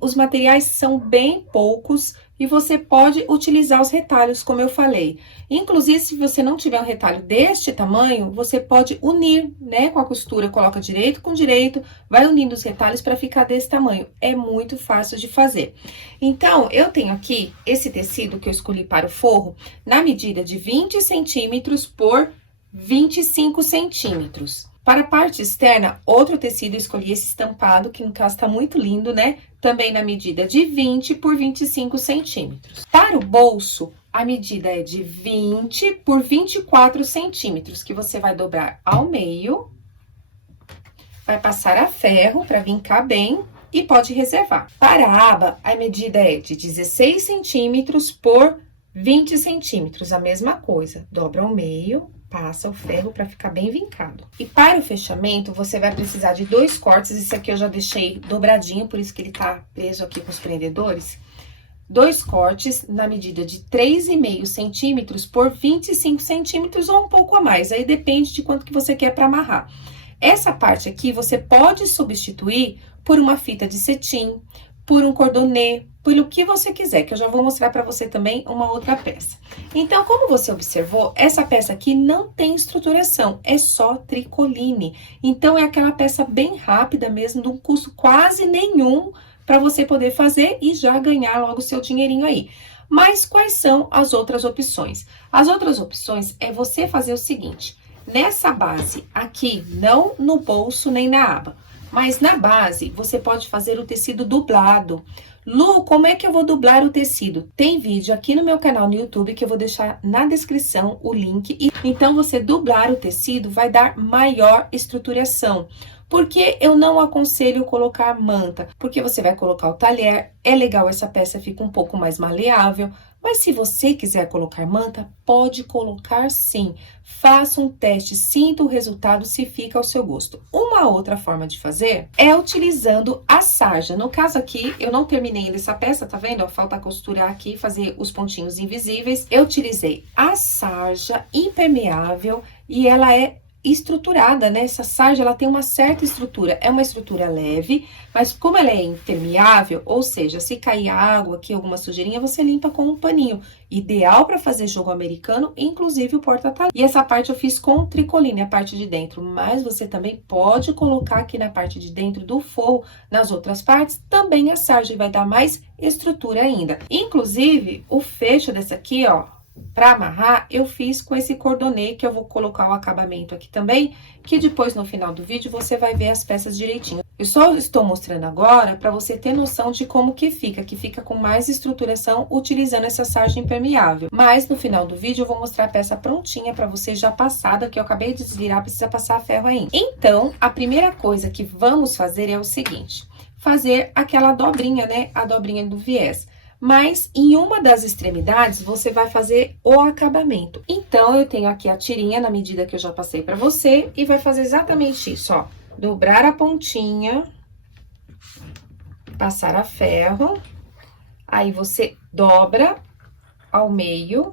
Os materiais são bem poucos e você pode utilizar os retalhos, como eu falei. Inclusive, se você não tiver um retalho deste tamanho, você pode unir, né, com a costura, coloca direito com direito, vai unindo os retalhos para ficar desse tamanho. É muito fácil de fazer. Então, eu tenho aqui esse tecido que eu escolhi para o forro, na medida de 20 centímetros por 25 centímetros. Para a parte externa, outro tecido, eu escolhi esse estampado, que no caso tá muito lindo, né? Também na medida de 20 por 25 centímetros. Para o bolso, a medida é de 20 por 24 centímetros, que você vai dobrar ao meio, vai passar a ferro para vincar bem e pode reservar. Para a aba, a medida é de 16 centímetros por 20 centímetros, a mesma coisa. Dobra ao meio, passa o ferro para ficar bem vincado. E para o fechamento, você vai precisar de 2 cortes. Esse aqui eu já deixei dobradinho, por isso que ele tá preso aqui com os prendedores. 2 cortes na medida de 3,5 centímetros por 25 centímetros ou um pouco a mais. Aí depende de quanto que você quer para amarrar. Essa parte aqui você pode substituir por uma fita de cetim, por um cordonê, por o que você quiser, que eu já vou mostrar para você também uma outra peça. Então, como você observou, essa peça aqui não tem estruturação, é só tricoline. Então, é aquela peça bem rápida mesmo, de um custo quase nenhum para você poder fazer e já ganhar logo o seu dinheirinho aí. Mas quais são as outras opções? As outras opções é você fazer o seguinte, nessa base aqui, não no bolso nem na aba, mas na base, você pode fazer o tecido dublado. Lu, como é que eu vou dublar o tecido? Tem vídeo aqui no meu canal no YouTube que eu vou deixar na descrição o link. Então, você dublar o tecido vai dar maior estruturação. Porque eu não aconselho colocar manta, porque você vai colocar o talher, é legal, essa peça fica um pouco mais maleável, mas se você quiser colocar manta, pode colocar sim. Faça um teste, sinta o resultado se fica ao seu gosto. Uma outra forma de fazer é utilizando a sarja. No caso aqui, eu não terminei ainda essa peça, tá vendo? Falta costurar aqui, fazer os pontinhos invisíveis. Eu utilizei a sarja impermeável e ela é estruturada, né? Essa sarja, ela tem uma certa estrutura, é uma estrutura leve, mas como ela é impermeável, ou seja, se cair água aqui, alguma sujeirinha, você limpa com um paninho. Ideal para fazer jogo americano, inclusive o porta-talher. E essa parte eu fiz com tricoline, a parte de dentro, mas você também pode colocar aqui na parte de dentro do forro, nas outras partes, também a sarja, e vai dar mais estrutura ainda. Inclusive, o fecho dessa aqui, ó, para amarrar, eu fiz com esse cordonê, que eu vou colocar o acabamento aqui também, que depois no final do vídeo você vai ver as peças direitinho. Eu só estou mostrando agora para você ter noção de como que fica com mais estruturação utilizando essa sarja impermeável. Mas no final do vídeo eu vou mostrar a peça prontinha para você já passada, que eu acabei de desvirar, precisa passar ferro ainda. Então, a primeira coisa que vamos fazer é o seguinte, fazer aquela dobrinha, né, a dobrinha do viés. Mas, em uma das extremidades, você vai fazer o acabamento. Então, eu tenho aqui a tirinha na medida que eu já passei pra você e vai fazer exatamente isso, ó. Dobrar a pontinha, passar a ferro, aí você dobra ao meio,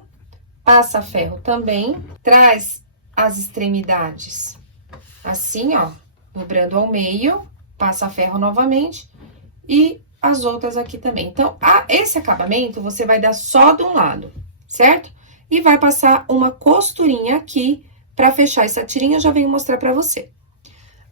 passa a ferro também, traz as extremidades assim, ó, dobrando ao meio, passa a ferro novamente e as outras aqui também. Então, esse acabamento você vai dar só de um lado, certo? E vai passar uma costurinha aqui para fechar essa tirinha, eu já venho mostrar para você.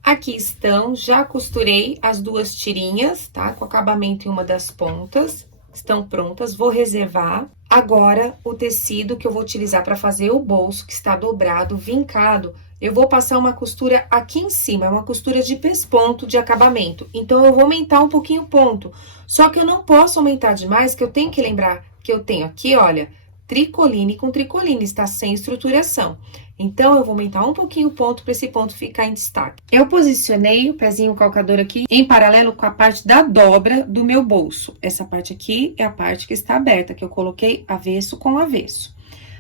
Aqui estão, já costurei as 2 tirinhas, tá? Com acabamento em uma das pontas, estão prontas, vou reservar. Agora, o tecido que eu vou utilizar para fazer o bolso, que está dobrado, vincado, eu vou passar uma costura aqui em cima, é uma costura de pesponto de acabamento. Então, eu vou aumentar um pouquinho o ponto. Só que eu não posso aumentar demais, que eu tenho que lembrar que eu tenho aqui, olha, tricoline com tricoline, está sem estruturação. Então, eu vou aumentar um pouquinho o ponto para esse ponto ficar em destaque. Eu posicionei o pezinho calcador aqui em paralelo com a parte da dobra do meu bolso. Essa parte aqui é a parte que está aberta, que eu coloquei avesso com avesso.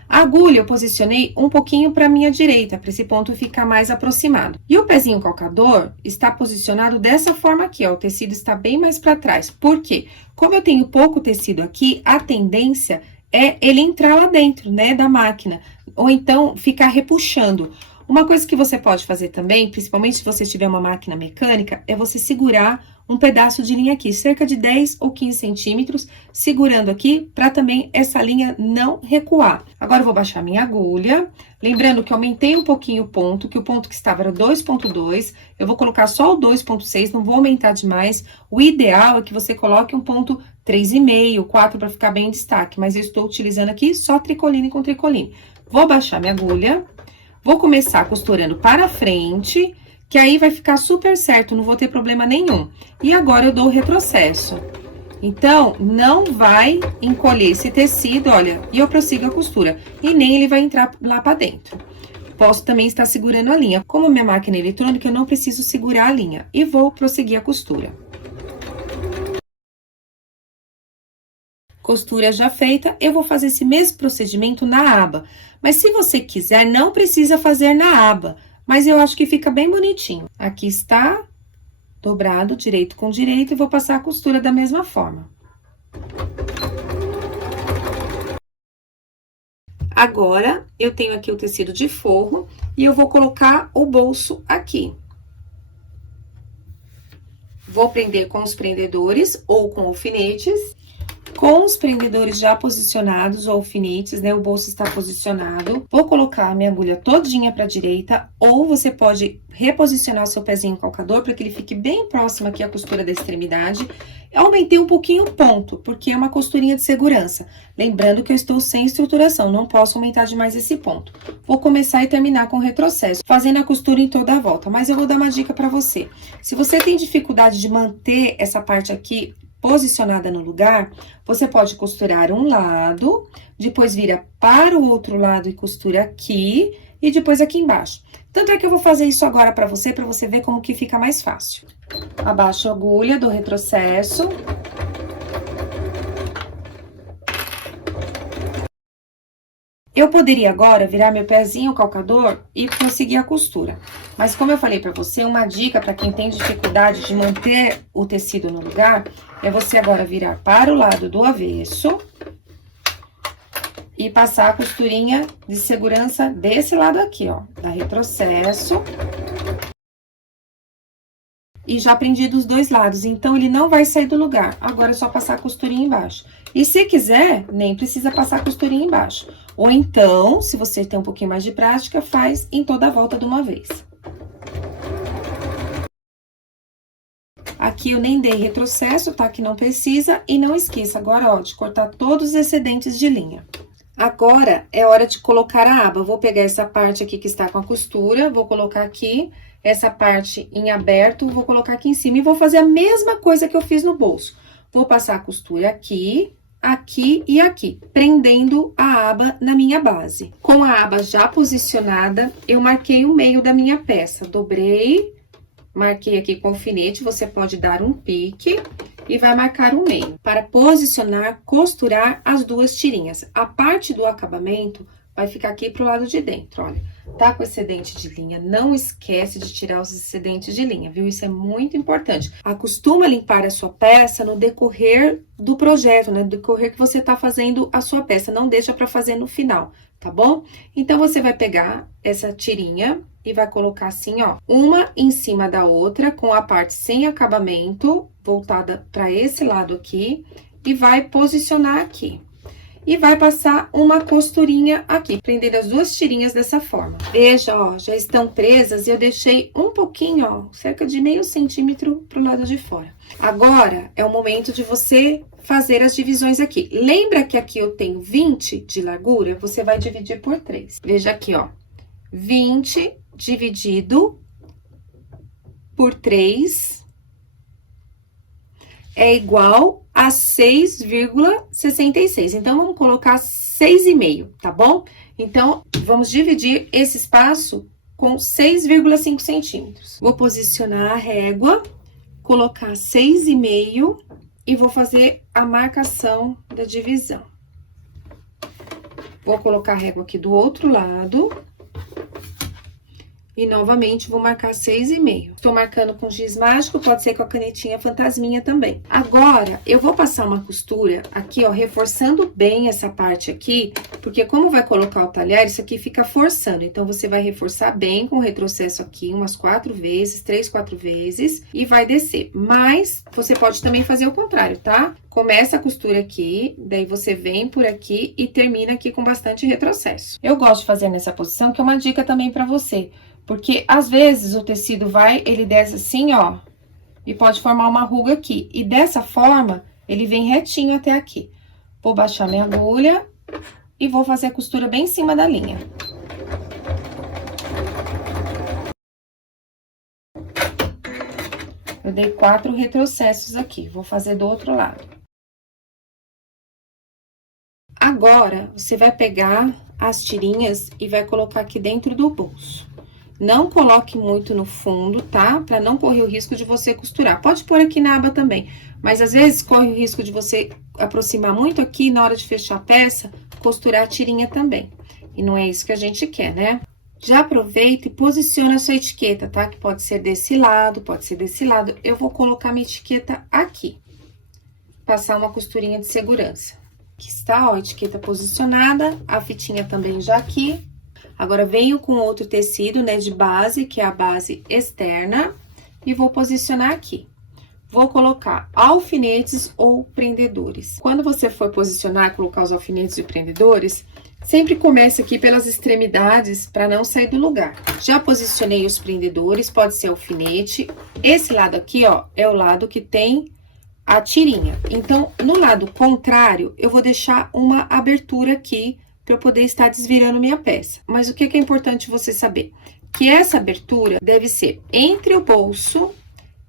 A agulha eu posicionei um pouquinho para minha direita, para esse ponto ficar mais aproximado. E o pezinho calcador está posicionado dessa forma aqui, ó, o tecido está bem mais para trás. Por quê? Como eu tenho pouco tecido aqui, a tendência é ele entrar lá dentro, né, da máquina, ou então ficar repuxando. Uma coisa que você pode fazer também, principalmente se você tiver uma máquina mecânica, é você segurar um pedaço de linha aqui, cerca de 10 ou 15 centímetros, segurando aqui, para também essa linha não recuar. Agora, eu vou baixar minha agulha, lembrando que eu aumentei um pouquinho o ponto, que o ponto que estava era 2,2, eu vou colocar só o 2,6, não vou aumentar demais. O ideal é que você coloque um ponto 3,5, 4, para ficar bem em destaque, mas eu estou utilizando aqui só tricoline com tricoline. Vou baixar minha agulha, vou começar costurando para frente, que aí vai ficar super certo, não vou ter problema nenhum. E agora, eu dou o retrocesso. Então, não vai encolher esse tecido, olha, e eu prossigo a costura. E nem ele vai entrar lá pra dentro. Posso também estar segurando a linha. Como minha máquina é eletrônica, eu não preciso segurar a linha. E vou prosseguir a costura. Costura já feita, eu vou fazer esse mesmo procedimento na aba. Mas se você quiser, não precisa fazer na aba. Mas eu acho que fica bem bonitinho. Aqui está dobrado, direito com direito, e vou passar a costura da mesma forma. Agora, eu tenho aqui o tecido de forro e eu vou colocar o bolso aqui. Vou prender com os prendedores ou com alfinetes. Com os prendedores já posicionados, ou alfinetes, né? O bolso está posicionado. Vou colocar a minha agulha todinha para a direita, ou você pode reposicionar o seu pezinho calcador para que ele fique bem próximo aqui à costura da extremidade. Eu aumentei um pouquinho o ponto, porque é uma costurinha de segurança. Lembrando que eu estou sem estruturação, não posso aumentar demais esse ponto. Vou começar e terminar com retrocesso, fazendo a costura em toda a volta. Mas eu vou dar uma dica para você. Se você tem dificuldade de manter essa parte aqui posicionada no lugar, você pode costurar um lado, depois vira para o outro lado e costura aqui, e depois aqui embaixo. Tanto é que eu vou fazer isso agora para você ver como que fica mais fácil. Abaixo a agulha do retrocesso. Eu poderia agora virar meu pezinho calcador e prosseguir a costura. Mas como eu falei pra você, uma dica pra quem tem dificuldade de manter o tecido no lugar, é você agora virar para o lado do avesso e passar a costurinha de segurança desse lado aqui, ó, da retrocesso. E já prendi dos dois lados, então ele não vai sair do lugar. Agora é só passar a costurinha embaixo. E se quiser, nem precisa passar a costurinha embaixo. Ou então, se você tem um pouquinho mais de prática, faz em toda a volta de uma vez. Aqui eu nem dei retrocesso, tá? Que não precisa. E não esqueça agora, ó, de cortar todos os excedentes de linha. Agora é hora de colocar a aba. Eu vou pegar essa parte aqui que está com a costura, vou colocar aqui. Essa parte em aberto, vou colocar aqui em cima e vou fazer a mesma coisa que eu fiz no bolso. Vou passar a costura aqui, aqui e aqui, prendendo a aba na minha base. Com a aba já posicionada, eu marquei o meio da minha peça. Dobrei, marquei aqui com alfinete, você pode dar um pique e vai marcar o meio. Para posicionar, costurar as duas tirinhas. A parte do acabamento vai ficar aqui pro lado de dentro, olha. Tá com excedente de linha, não esquece de tirar os excedentes de linha, viu? Isso é muito importante. Acostuma limpar a sua peça no decorrer do projeto, né? No decorrer que você tá fazendo a sua peça, não deixa pra fazer no final, tá bom? Então, você vai pegar essa tirinha e vai colocar assim, ó, uma em cima da outra, com a parte sem acabamento, voltada pra esse lado aqui, e vai posicionar aqui. E vai passar uma costurinha aqui, prendendo as duas tirinhas dessa forma. Veja, ó, já estão presas e eu deixei um pouquinho, ó, cerca de meio centímetro pro lado de fora. Agora, é o momento de você fazer as divisões aqui. Lembra que aqui eu tenho 20 de largura? Você vai dividir por 3. Veja aqui, ó, 20 dividido por 3 é igual a 6,66. Então, vamos colocar 6,5, tá bom? Então, vamos dividir esse espaço com 6,5 centímetros. Vou posicionar a régua, colocar 6,5 e vou fazer a marcação da divisão. Vou colocar a régua aqui do outro lado. E novamente vou marcar 6,5. Estou marcando com giz mágico, pode ser com a canetinha fantasminha também. Agora, eu vou passar uma costura aqui, ó, reforçando bem essa parte aqui, porque como vai colocar o talher, isso aqui fica forçando. Então, você vai reforçar bem com o retrocesso aqui, umas 4 vezes, 3, 4 vezes, e vai descer. Mas, você pode também fazer o contrário, tá? Começa a costura aqui, daí você vem por aqui e termina aqui com bastante retrocesso. Eu gosto de fazer nessa posição, que é uma dica também pra você. Porque, às vezes, o tecido ele desce assim, ó, e pode formar uma ruga aqui. E dessa forma, ele vem retinho até aqui. Vou baixar minha agulha e vou fazer a costura bem em cima da linha. Eu dei 4 retrocessos aqui, vou fazer do outro lado. Agora, você vai pegar as tirinhas e vai colocar aqui dentro do bolso. Não coloque muito no fundo, tá? Pra não correr o risco de você costurar. Pode pôr aqui na aba também, mas às vezes corre o risco de você aproximar muito aqui na hora de fechar a peça, costurar a tirinha também. E não é isso que a gente quer, né? Já aproveita e posiciona a sua etiqueta, tá? Que pode ser desse lado, pode ser desse lado. Eu vou colocar minha etiqueta aqui. Passar uma costurinha de segurança. Aqui está, ó, a etiqueta posicionada, a fitinha também já aqui. Agora, venho com outro tecido, né, de base, que é a base externa, e vou posicionar aqui. Vou colocar alfinetes ou prendedores. Quando você for posicionar, colocar os alfinetes e prendedores, sempre comece aqui pelas extremidades, para não sair do lugar. Já posicionei os prendedores, pode ser alfinete. Esse lado aqui, ó, é o lado que tem a tirinha. Então, no lado contrário, eu vou deixar uma abertura aqui, para eu poder estar desvirando minha peça. Mas o que é importante você saber? Que essa abertura deve ser entre o bolso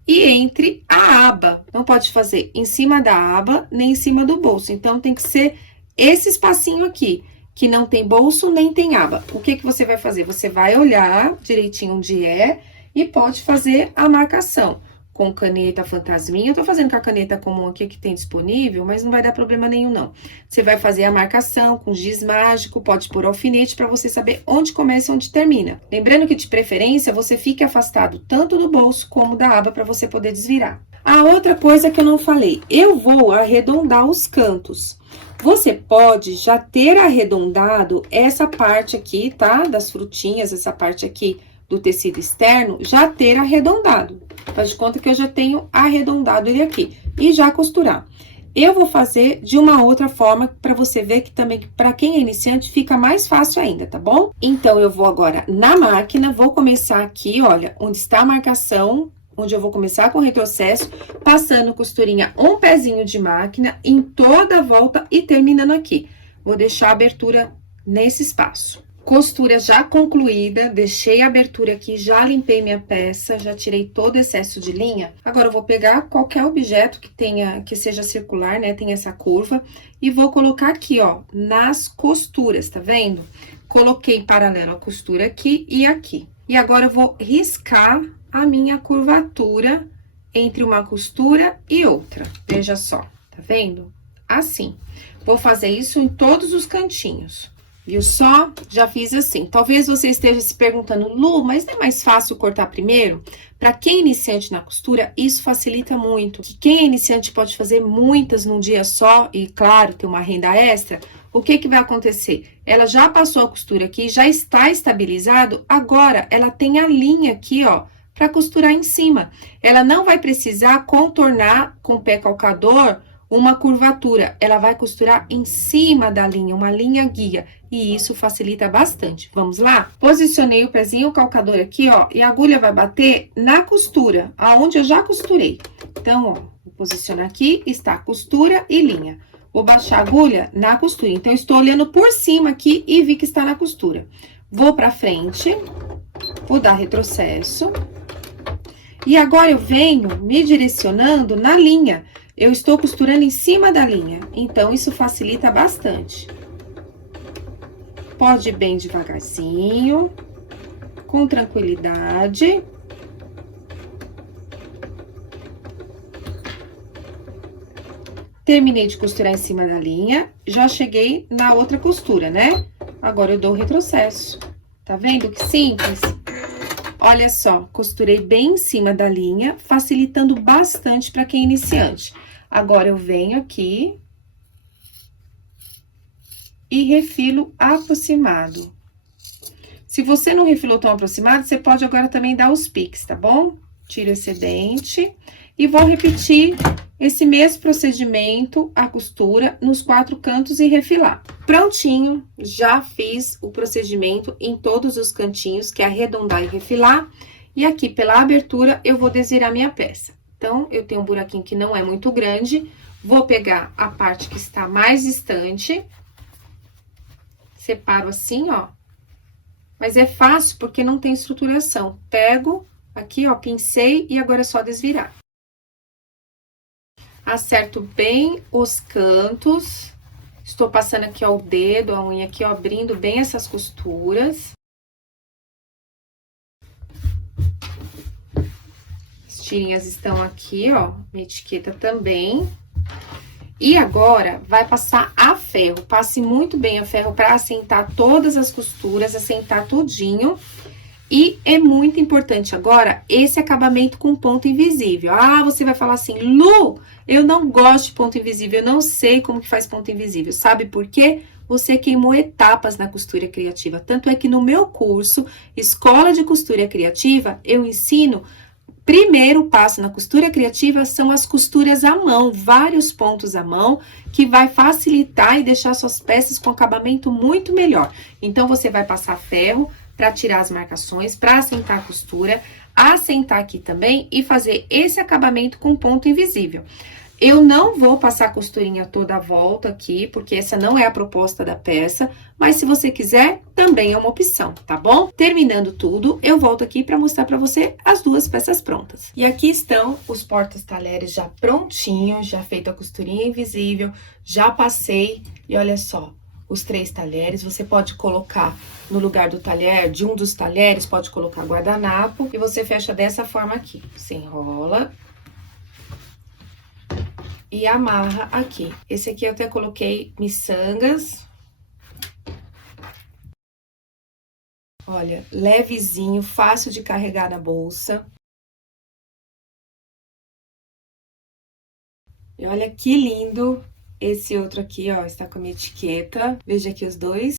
e entre a aba. Não pode fazer em cima da aba, nem em cima do bolso. Então, tem que ser esse espacinho aqui, que não tem bolso nem tem aba. O que você vai fazer? Você vai olhar direitinho onde é e pode fazer a marcação. Com caneta fantasminha, eu tô fazendo com a caneta comum aqui que tem disponível, mas não vai dar problema nenhum, não. Você vai fazer a marcação com giz mágico, pode pôr alfinete para você saber onde começa e onde termina. Lembrando que, de preferência, você fique afastado tanto do bolso como da aba para você poder desvirar. A outra coisa que eu não falei, eu vou arredondar os cantos. Você pode já ter arredondado essa parte aqui, tá? Das frutinhas, essa parte aqui do tecido externo, já ter arredondado. Faz de conta que eu já tenho arredondado ele aqui. E já costurar. Eu vou fazer de uma outra forma, para você ver que também, para quem é iniciante, fica mais fácil ainda, tá bom? Então, eu vou agora na máquina, vou começar aqui, olha, onde está a marcação, onde eu vou começar com o retrocesso, passando costurinha um pezinho de máquina em toda a volta e terminando aqui. Vou deixar a abertura nesse espaço. Costura já concluída, deixei a abertura aqui, já limpei minha peça, já tirei todo o excesso de linha. Agora, eu vou pegar qualquer objeto que seja circular, né, tem essa curva, e vou colocar aqui, ó, nas costuras, tá vendo? Coloquei paralelo a costura aqui e aqui. E agora, eu vou riscar a minha curvatura entre uma costura e outra. Veja só, tá vendo? Assim. Vou fazer isso em todos os cantinhos. Viu só? Já fiz assim. Talvez você esteja se perguntando, Lu, mas não é mais fácil cortar primeiro? Para quem é iniciante na costura, isso facilita muito. Que quem é iniciante pode fazer muitas num dia só e, claro, ter uma renda extra. O que vai acontecer? Ela já passou a costura aqui, já está estabilizado, agora ela tem a linha aqui, ó, para costurar em cima. Ela não vai precisar contornar com o pé calcador uma curvatura, ela vai costurar em cima da linha, uma linha guia, e isso facilita bastante. Vamos lá? Posicionei o pezinho calcador aqui, ó, e a agulha vai bater na costura, aonde eu já costurei. Então, ó, vou posicionar aqui, está costura e linha. Vou baixar a agulha na costura, então, eu estou olhando por cima aqui e vi que está na costura. Vou pra frente, vou dar retrocesso, e agora eu venho me direcionando na linha. Eu estou costurando em cima da linha, então, isso facilita bastante. Pode ir bem devagarzinho, com tranquilidade. Terminei de costurar em cima da linha, já cheguei na outra costura, né? Agora, eu dou o retrocesso. Tá vendo que simples? Olha só, costurei bem em cima da linha, facilitando bastante para quem é iniciante. Agora, eu venho aqui e refilo aproximado. Se você não refilou tão aproximado, você pode agora também dar os piques, tá bom? Tiro o excedente e vou repetir esse mesmo procedimento, a costura, nos 4 cantos e refilar. Prontinho, já fiz o procedimento em todos os cantinhos, que é arredondar e refilar. E aqui, pela abertura, eu vou desvirar minha peça. Então, eu tenho um buraquinho que não é muito grande, vou pegar a parte que está mais distante, separo assim, ó. Mas é fácil porque não tem estruturação. Pego aqui, ó, pincei e agora é só desvirar. Acerto bem os cantos. Estou passando aqui, ó, o dedo, a unha aqui, ó, abrindo bem essas costuras. As tirinhas estão aqui, ó, minha etiqueta também. E agora, vai passar a ferro. Passe muito bem a ferro para assentar todas as costuras, assentar tudinho. E é muito importante agora esse acabamento com ponto invisível. Ah, você vai falar assim, Lu, eu não gosto de ponto invisível, eu não sei como que faz ponto invisível. Sabe por quê? Você queimou etapas na costura criativa. Tanto é que no meu curso, Escola de Costura Criativa, eu ensino. Primeiro passo na costura criativa são as costuras à mão, vários pontos à mão, que vai facilitar e deixar suas peças com acabamento muito melhor. Então, você vai passar ferro para tirar as marcações, para assentar a costura, assentar aqui também e fazer esse acabamento com ponto invisível. Eu não vou passar a costurinha toda a volta aqui, porque essa não é a proposta da peça, mas se você quiser, também é uma opção, tá bom? Terminando tudo, eu volto aqui para mostrar para você as 2 peças prontas. E aqui estão os porta-talheres já prontinhos, já feita a costurinha invisível, já passei, e olha só, os 3 talheres, você pode colocar no lugar do talher, de um dos talheres, pode colocar guardanapo, e você fecha dessa forma aqui. Você enrola e amarra aqui. Esse aqui eu até coloquei miçangas. Olha, levezinho, fácil de carregar na bolsa. E olha que lindo esse outro aqui, ó, está com a minha etiqueta. Veja aqui os 2.